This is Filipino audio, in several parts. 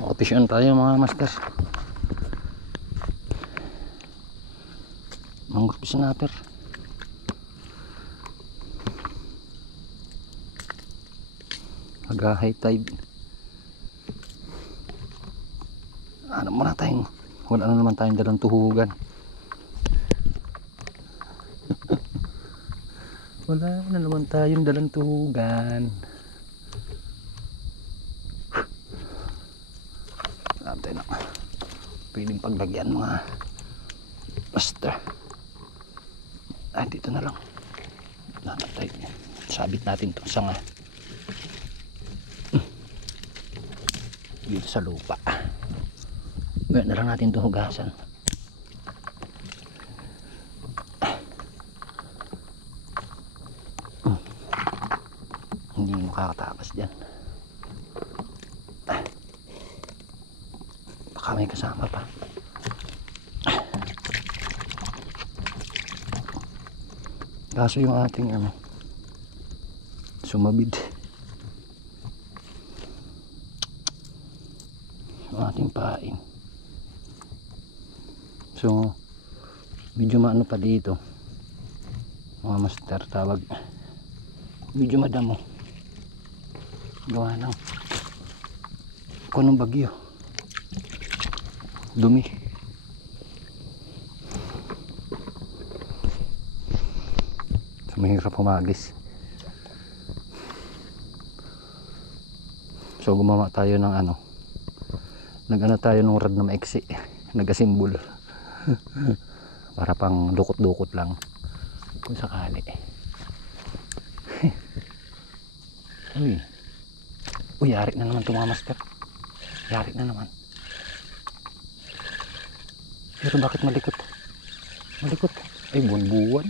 Makapisyon tayo mga master. Mangrove snapper. Mag-high tide. Ano muna tayong, wala na naman tayong dalang tuhugan. Wala na naman tayong dalang tuhugan. Natin na pwedeng paglagyan mga master. Dito na lang natatay, sabit natin itong sanga dito sa lupa. Ngayon na lang natin itong hugasan. Hindi makakatakas dyan, baka may kasama pa. Kaso yung ating sumabid, yung ating pain. So medyo maano pa dito mga master, tawag medyo madamo, gawa ng kunong bagyo, dumi. Mahirap humagis. So gumawa tayo ng nag-ano tayo ng rod na maiksi, nagasimbol para pang dukot-dukot lang kung sakali. Uy, yari na naman ito mga master, yari na naman. Pero bakit malikot? Malikot, ay buwan-buwan.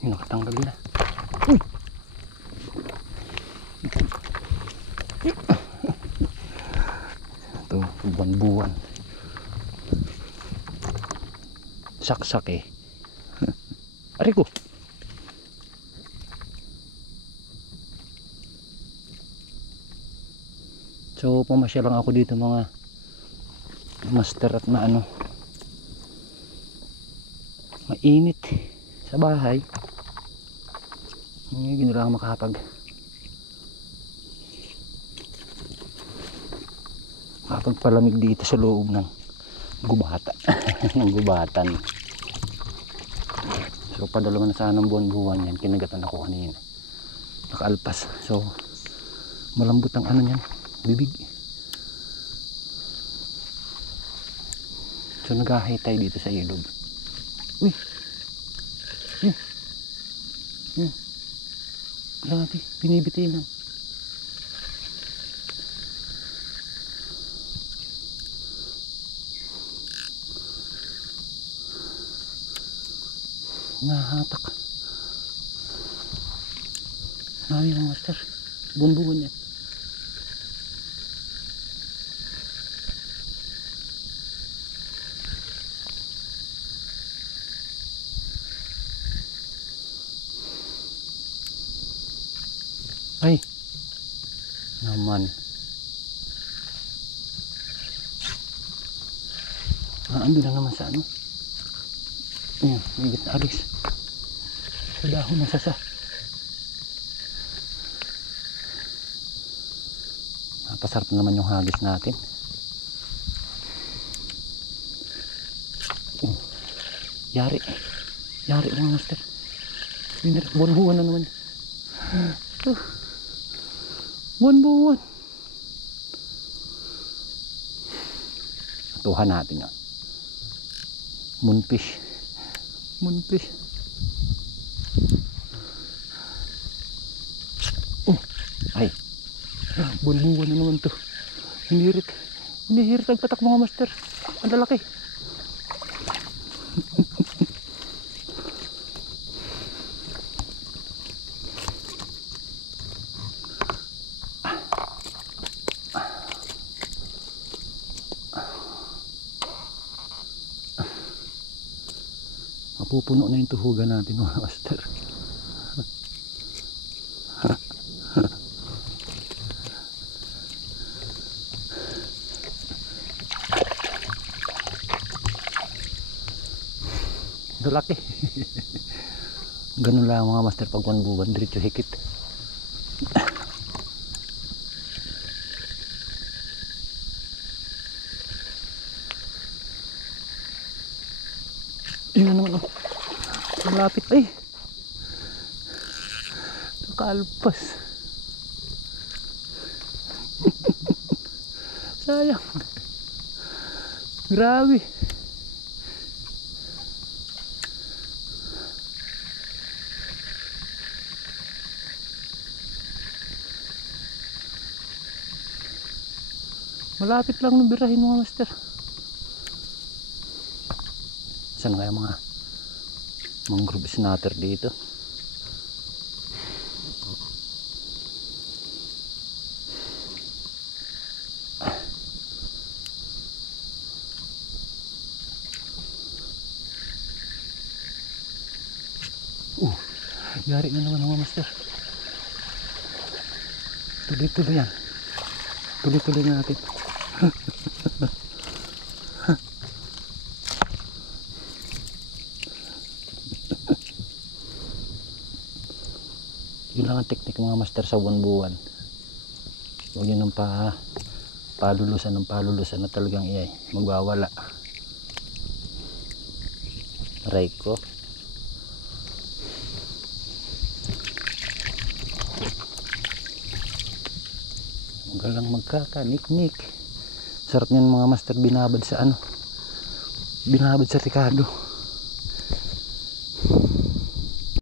Yung nakatanggal na. Uy! Ito, buwan-buwan. Saksak eh. Ari ko. So pumasya lang ako dito mga master at mainit sa bahay. Hindi na lang makapagpalamig dito sa loob ng gubata ng gubatan. So padalawa na sana ng buwan-buwan yan, kinagatan ako kanina, nakaalpas. So malambot ang niyan, bibig. So nag-high tayo dito sa ilog. Uy, grabe, binibitinan. Nahatak. Marami ng master, buwan-buwan yan. Ay naman, ando lang naman sa higit na alis sa dahon na sasa. Napasarap naman yung hagis natin. Yari mga master, buwan-buwan na naman. Buwan-buwan. Tuhan natin yan. Moonfish. Ay, buwan-buwan na naman to. Hinihirit ang patak mga master. Ang lalaki. napupuno na yung tuhugan natin mga master. Laki. Ganun lang mga master pag 1 buwan diretso hikit. Yun na naman oh. Malapit ay. Nakalpas. Sayang. Grabe. Malapit lang nung birahin mga master. Saan kaya mga mangrove snatter dito? Yari na naman mga master. Tuloy-tuloy yan. Tuloy-tuloy natin. Yun lang ang teknik mga master sa 1 buwan. Huwag yun ng palulusan na talagang iyay magwawala. Aray ko. Huwag lang magkakaniknik. Sarap niyan mga master, binabad sa binabad sa tikado.